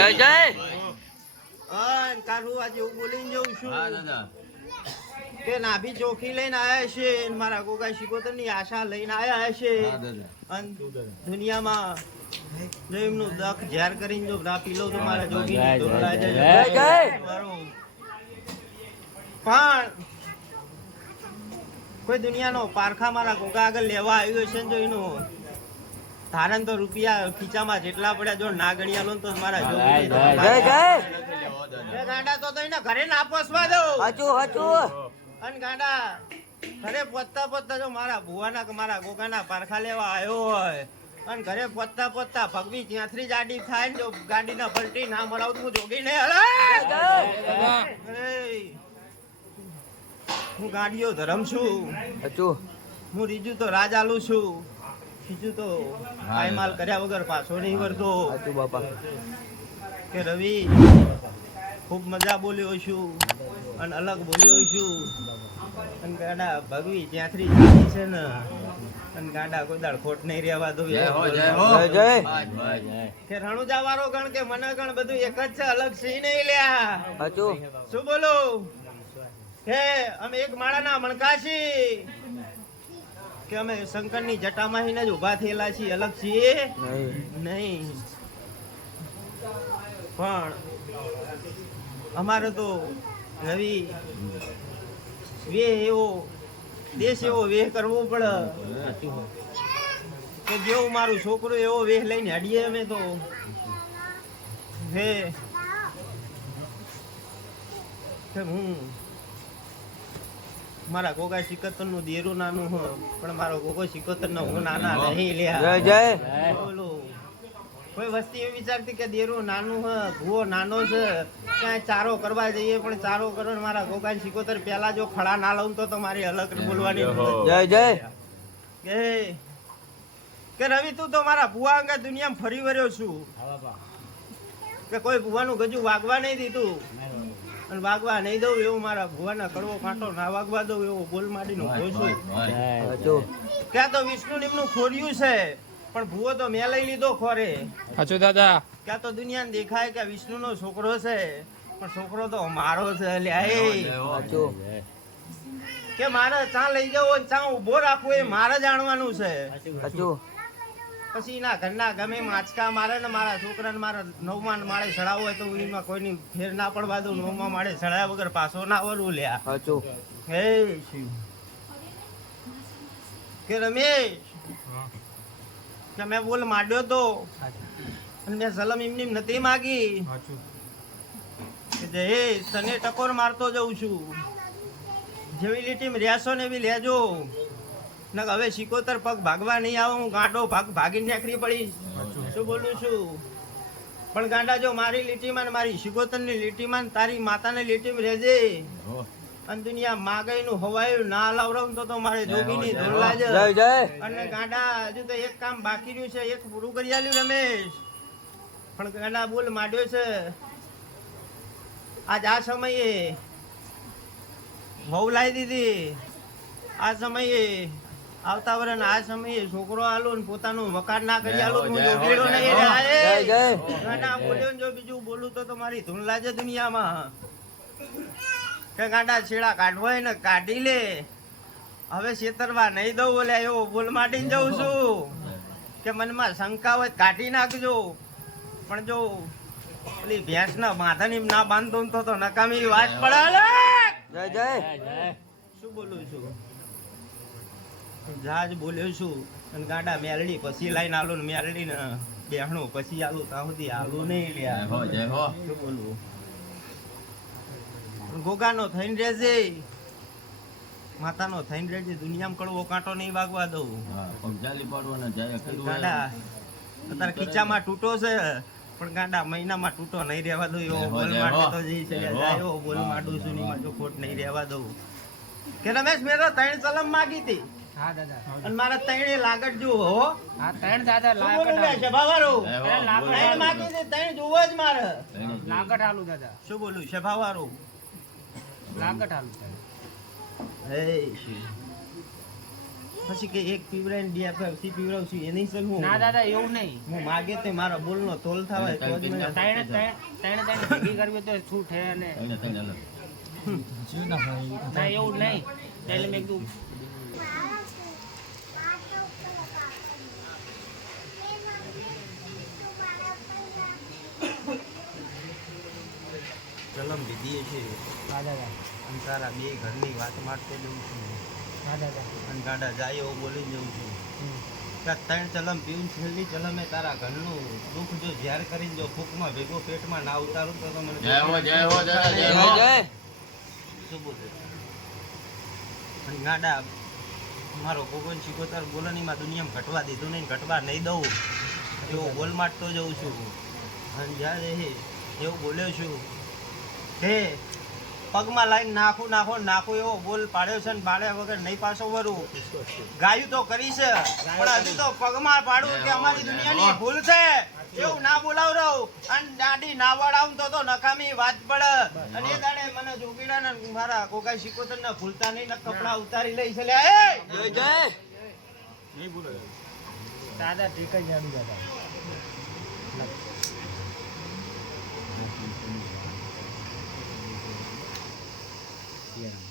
જય જય. કારું આજે હું જઉં છું. કે નાભી ચોખી લઈને આવ્યા છે મારા ગોગા શિકોતરની આશા લઈને આવ્યા છે. દુનિયામાં એમનું દખ ઝેર કરીને જો ના પીલો તો મારા જોગી પણ કોઈ દુનિયાનો પારખા મારા ગોગા આગળ લેવા આવ્યો છે જો એનું ધારણ તો રૂપિયા ખીચામાં જેટલા પડ્યા જો ના ગણ્યા લો તો મારા જો જય, જય, ગાંડા તો તો એના ઘરે ના પોસવા દઉં. હાચું હાચું. અને ગાંડા ઘરે પોતતા પોતતા જો મારા ભુવાના કે મારા ગોગાના પારખા લેવા આવ્યો હોય અને ઘરે પોતતા પોતતા ભગવી ત્યાંથી જાડી થાય ને જો ગાડીના પલટી ના મળાવ તું જોગી ને અરે હું ગાડીઓ ધરમ છું. હાચું. હું રીજુ તો રાજ આલુ છું. બીજું તો માલ કર્યા વગર પાછો નહીં વળતો. બાપા. કે રવિ ખૂબ મજા બોલ્યો છું અને અલગ બોલ્યો છું અને ગાડા ભગવી ત્યાંથી જાતી છે ને અને ગાડા કોઈ ખોટ નહીં રહેવા દો જય હો જય હો. જય, જય. ભાઈ, ભાઈ. કે રણુજા વાળો ગણ કે મને ગણ બધું એક જ છે અલગ સી નહીં લ્યા. સાચું. શું બોલો? કે અમે એક માળાના મણકાશી કે અમે શંકરની જટામાં જ ઊભા થયેલા છીએ. અલગ છીએ? નહીં. પણ અમારે તો રવિ વેહ એવો, દેશ એવો વેહ કરવો પડે. કે જેવું મારું છોકરું એવો વેહ લઈને હડીએ અમે તો. હે. હું મારા ગોગા સિકતરનું દેરું નાનું હો પણ મારો ગોગો સિકતર નો હું નાના નહીં લ્યા. જય બોલો કોઈ વસ્તી એવી વિચારતી કે દેરું નાનું હે ભૂવો નાનો છે ક્યાંય ચારો કરવા જઈએ પણ ચારો કરો મારા ગોગા સિકોતર પેલા જો ખડા ના લઉં તો તમારી અલગ બોલવાની જય જય કે કે રવિ તું તો મારા ભુવા અંગે દુનિયામાં ફરી વર્યો છું. કે કોઈ ભૂવાનું ગજુ વાગવા નહીં દીધું. અને વાગવા નહીં દઉં એવું મારા ભુવાના કડવો કાંટો ના વાગવા દઉં એવો બોલ માંડીનો. હાચું ક્યાં તો વિષ્ણુ નિમનું ખોર્યું છે પણ ભૂવો તો મેં લઈ લીધો ખોરે. હાચું દાદા. ક્યાં તો દુનિયાને દેખાય કે વિષ્ણુનો છોકરો છે પણ છોકરો તો મારો છે લ્યા કે મારે ચા લઈ જવો ને ચા ઊભો રાખવો એ મારે જાણવાનું છે. હાચું પછી એના ઘરના ગમે માચકા મારે ને મારા છોકરાને મારા નવમાં માળે ચડાવવું હોય તો હું એમાં કોઈની ફેર ના પડવા દઉં. નવમાં માળે ચડાવ્યા વગર પાછો ના વરવું લ્યા. હાચું હે કે રમેશ. કે મેં બોલ માંડ્યો તો. અને મેં સલમ એમની નથી માગી. હે તને ટકોર મારતો જઉં છું. જેવી લીટીમ રહેશો ને એવી લેજો. ને હવે સિકોતર પગ ભાગવા નહીં આવો હું ગાંડો ભાગ ભાગી નીકળી પડી શું બોલું છું? પણ ગાંડા જો મારી લીટીમાં ને મારી સિકોતરની લીટીમાં ને તારી માતાની લીટીમાં રહેજે. અને દુનિયા માગાઈનું હવાયું ના લાવડાવું તો તો મારે જોગી ની ધોલા જય. અને ગાંડા હજુ તો એક કામ બાકી રહ્યું છે એક પૂરું કરી આલ્યું રમેશ. પણ ગાંડા બોલ માંડ્યો છે. આજ આ સમયે વહુ લાવી દીધી. આ સમયે આવતા વર્ષ આ સમયે છોકરો આલો ને પોતાનું મકાન ના કરી આલો હું જોગીડો નહીં હો. રહ્યા જય એ. જય ગાંડા બોલ્યો જો બીજું બોલું તો તમારી ધૂન લાજે દુનિયામાં. કે ગાંડા છેડા કાઢવાય ને કાઢી લે. હવે છેતરવા નહીં દઉં બોલે એવો ભૂલ માટીને જઉં છું. કે મનમાં શંકા હોય તો કાઢી નાખજો. પણ જો પેલી ભેંસના માથાની ના બાંધતો ને તો તો નકામી વાત પડે જય જય. શું બોલું છું? જહાજ બોલ્યો છું અને ગાંડા મેલડી પછી લાઈન આલો ને મેલડી ને બેહણો પછી આલું ત્યાં સુધી આલું નહીં લ્યા. જય હો શું બોલવું? ગોગાનો થઈને રહેજે. માતાનો થઈને રહેજે. દુનિયામાં કડવો કાંટો નહીં વાગવા દઉં. હા, પગ પાડવાના જાય કડવું ગાંડા અત્યારે ખીચામાં તૂટો છે પણ ગાંડા મહિનામાં તૂટો નહીં રહેવા દઉં. એવો બોલ માટે તો જઈ છે. એવો બોલ માટું છું નહીં માટું ખોટ નહીં રહેવા દઉં. કે રમેશ મેં તો ત્રણ સલમ માગી હતી. હા દાદા. અને મારા ત્રણે લાગટ જુઓ હો. હા ત્રણ દાદા શું બોલું લે, લાગટ શભાવાળું? જય હો, લાકડા બોલો. ત્રણ માગી હતી ત્રણ જુઓ જ મારે. લાગટ આલુ દાદા. શું બોલું શભાવાળું લાગટ આલુ હે પછી કે એક પીવરાઈને ડીએફએફસી પીવરાવશું. એની સર હું ના દાદા એવું નહીં. હું માગે તે મારો બોલનો તોલ થાય તો જ મને ત્રણે ત્રણે ત્રણે ત્રણે ભેગી કરવી તો છૂટ હે અને. ના એવું નહીં. એટલે મેં કીધું વિધિએ છે. હા દાદા. અને તારા બે ઘરની વાત મારતો જઉં છું. હા દાદા. અને ગાડા જાય એવું બોલી જઉં છું. ત્રણ ચલમ પીવું છેલ્લી ચલમે તારા ઘરનું દુઃખ જો ઝેર કરીને જો ફૂંકમાં ભેગો પેટમાં ના ઉતારું તો તમે જય હો જય હો જય જય હો. જય. શું બોલે? અને ગાડા મારો કોગન શિકોતર બોલણીમાં દુનિયામાં ઘટવા દીધું નહીં ઘટવા નહીં દઉં. એવો બોલ માટતો જઉં છું. અને જ્યારે એવું બોલ્યો છું હે પગમાં લાઈન નાખું નાખું નાખું એવો બોલ પાડ્યો છે ને પાડ્યા વગર નહીં પાછો વરું. ગાયું તો કરી છે પણ હજુ તો પગમાં પાડું કે અમારી દુનિયાની ભૂલ છે. એવું ના બોલાવ રહું અને દાડી ના વળાવું તો તો નકામી વાત પડે. અને એ દાડે મને જોગીડા ને મારા કોકાઈ શીખોતર ને ભૂલતા નહીં ને કપડા ઉતારી લઈ છે. લે જય જય! નહીં ભૂલે. દાદા ઠીક જ દાદા Yeah.